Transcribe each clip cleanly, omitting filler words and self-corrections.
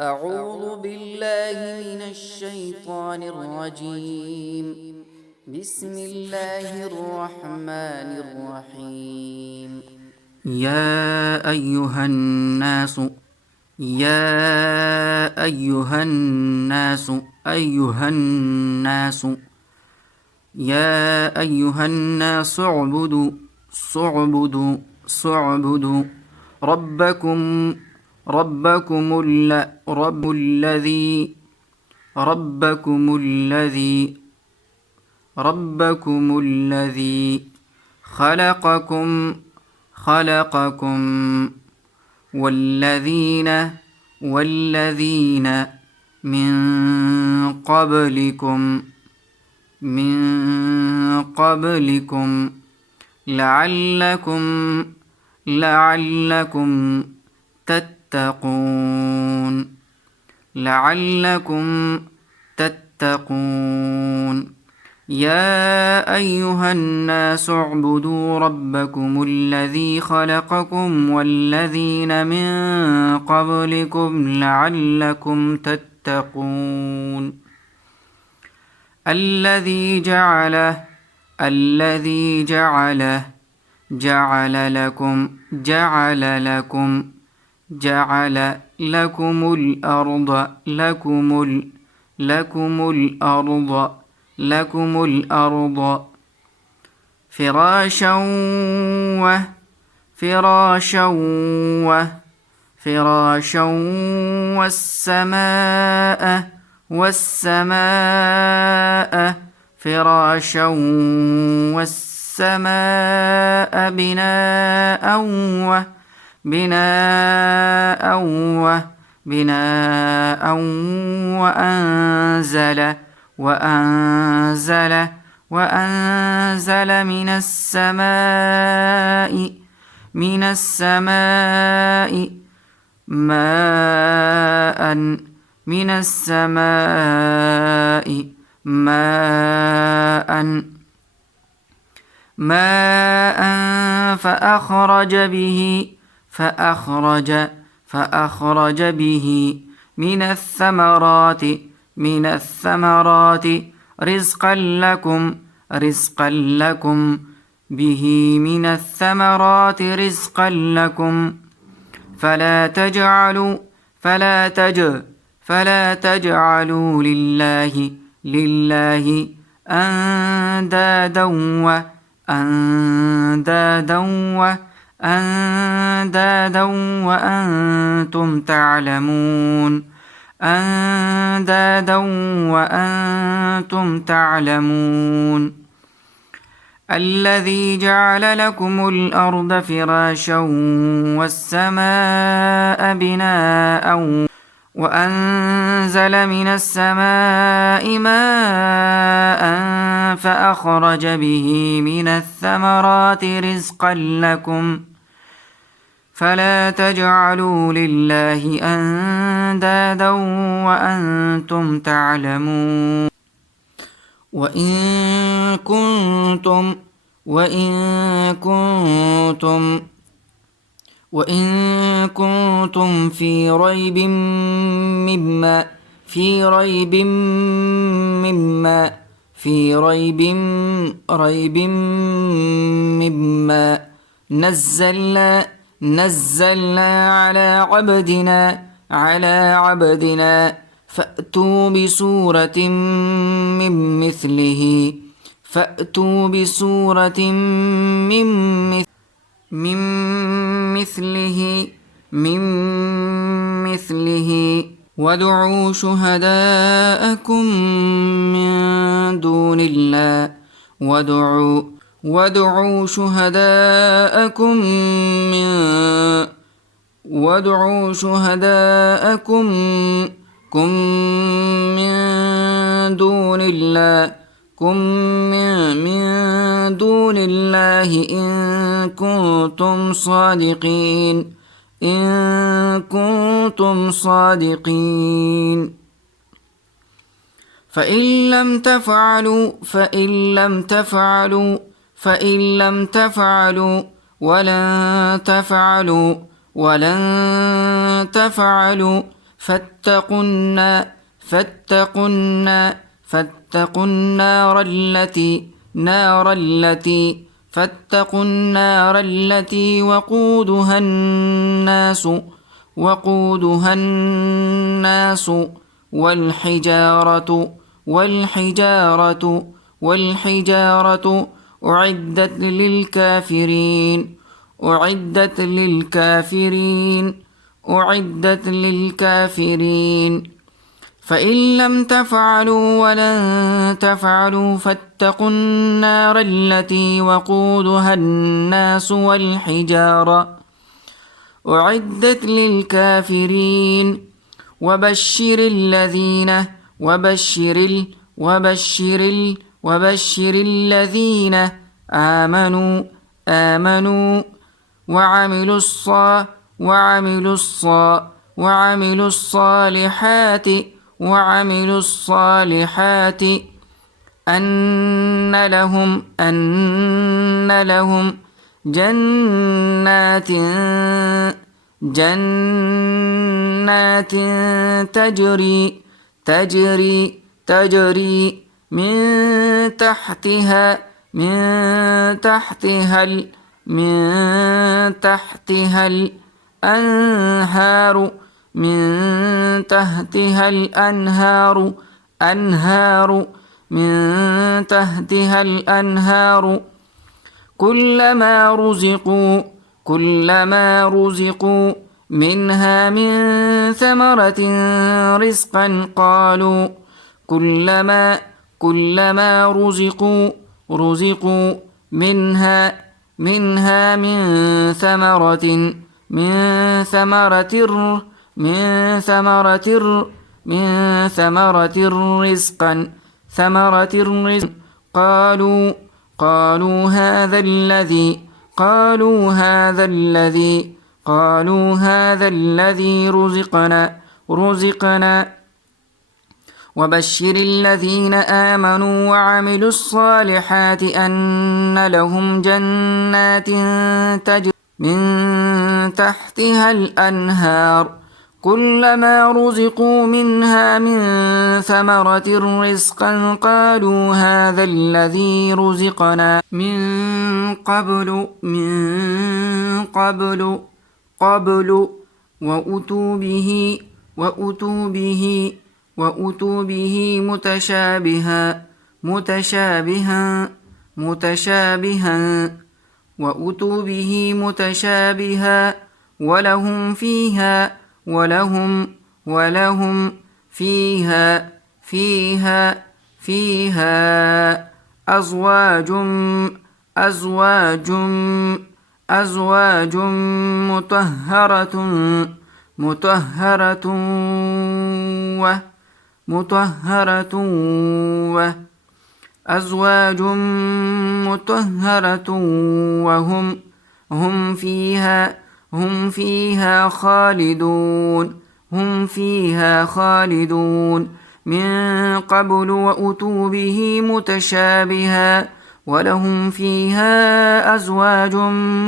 أعوذ بالله من الشيطان الرجيم. بسم الله الرحمن الرحيم. يا أيها الناس اعبدوا ربكم الذي خلقكم والذين من قبلكم لعلكم تتقون. يا أيها الناس اعبدوا ربكم الذي خلقكم والذين من قبلكم لعلكم تتقون. الذي جعل لكم الأرض فراشا والسماء بناء وأنزل من السماء ماء فأخرج به من الثمرات رزقا لكم فلا تجعلوا لله أندادا وأنتم تعلمون. الذي جعل لكم الأرض فراشا والسماء بناء وأنزل من السماء ماء فأخرج به من الثمرات رزقا لكم فلا تجعلوا لله أندادا وأنتم تعلمون. وإن كنتم في ريب مما نزلنا على عبدنا فأتوا بسورة من مثله وادعوا شهداءكم من دون الله وادعوا شهداءكم من دون الله إن كنتم صادقين. فإن لم تفعلوا ولن تفعلوا فاتقوا النار التي وقودها الناس والحجارة أعدت للكافرين فإن لم تفعلوا ولن تفعلوا فاتقوا النار التي وقودها الناس والحجارة أعدت للكافرين وبشر الذين آمنوا وعملوا الصالحات أن لهم جنات تجري من تحتها الأنهار كلما رزقوا منها من ثمرة رزقا كلما رزقوا منها من ثمرة رزقا قالوا هذا الذي رزقنا وبشر الذين آمنوا وعملوا الصالحات أن لهم جنات تجري من تحتها الأنهار كلما رزقوا منها من ثمرة رزقا قالوا هذا الذي رزقنا من قبل وأتوا به متشابها ولهم فيها أزواج مطهرة وهم فيها خالدون من قبل وأتوا به متشابها ولهم فيها أزواج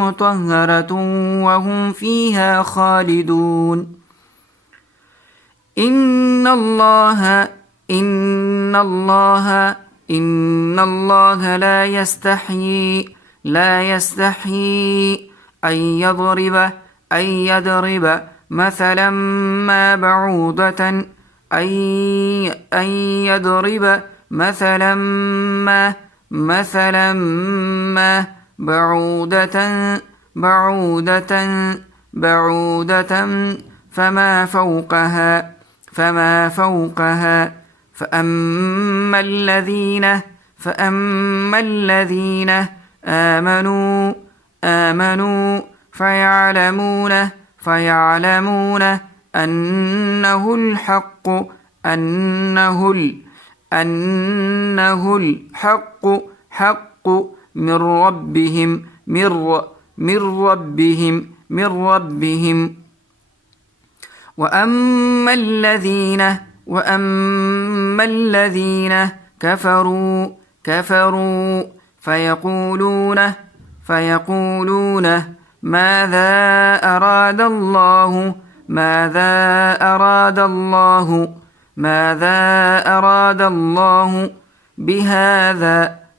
مطهرة وهم فيها خالدون إن الله لا يستحيي أن يضرب مثلا ما بعوضة بعوضة فما فوقها فأما الذين آمنوا فيعلمون أنه الحق من وأما الذين كفروا فيقولون ماذا أراد الله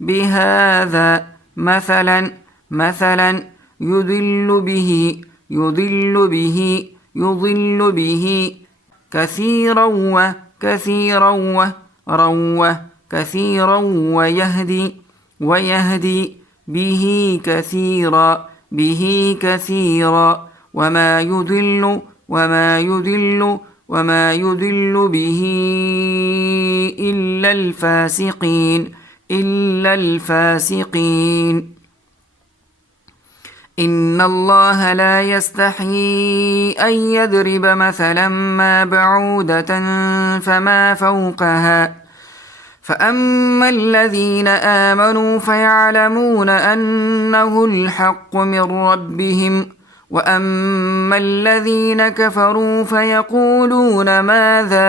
بهذا مثلا يضل به كثيرا ويهدي به كثيرا وما يضل به إلا الفاسقين إن الله لا يستحيي أن يضرب مثلا ما بعودة فما فوقها فأما الذين آمنوا فيعلمون أنه الحق من ربهم وأما الذين كفروا فيقولون ماذا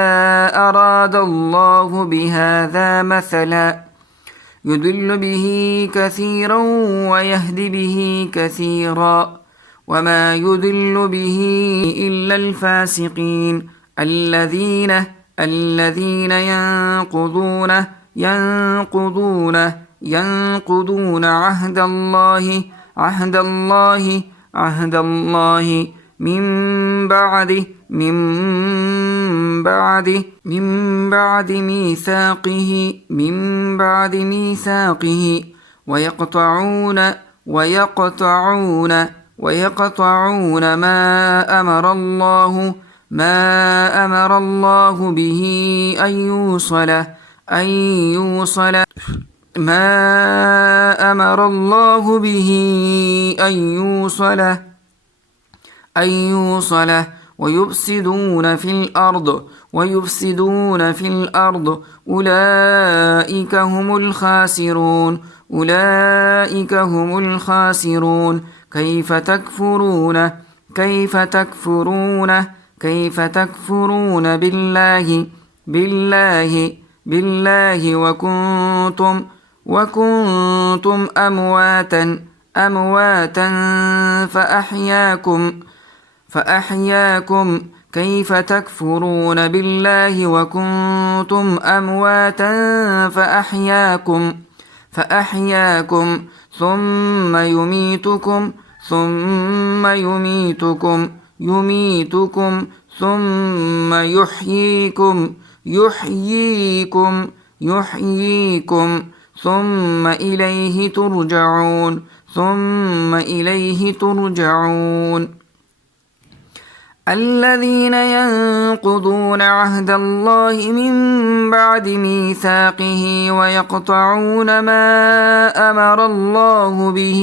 أراد الله بهذا مثلا يضل به كثيرا ويهدي به كثيرا وما يضل به إلا الفاسقين الذين ينقضون عهد الله من بعد ميثاقه ويقطعون ما أمر الله به أن يوصله ويفسدون في الأرض أولئك هم الخاسرون كيف تكفرون بالله وكنتم أمواتا فأحياكم كيف تكفرون بالله وكنتم أمواتا فأحياكم ثم يميتكم ثم يحييكم ثم إليه ترجعون الذين ينقضون عهد الله من بعد ميثاقه ويقطعون ما أمر الله به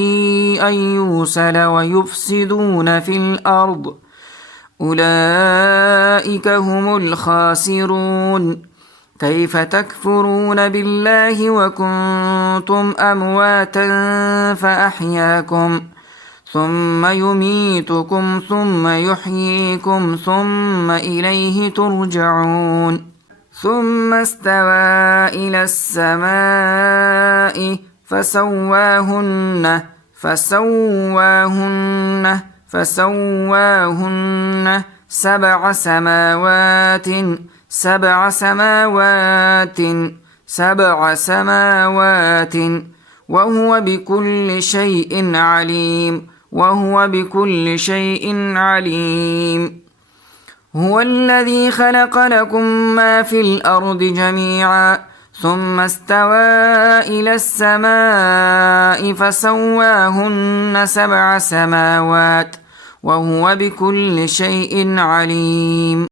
أن يوصل ويفسدون في الأرض أولئك هم الخاسرون كيف تكفرون بالله وكنتم أمواتا فأحياكم ثم يميتكم ثم يحييكم ثم إليه ترجعون ثم استوى إلى السماء فسواهن سبع سماوات وهو بكل شيء عليم هو الذي خلق لكم ما في الأرض جميعا ثم استوى إلى السماء فسواهن سبع سماوات وهو بكل شيء عليم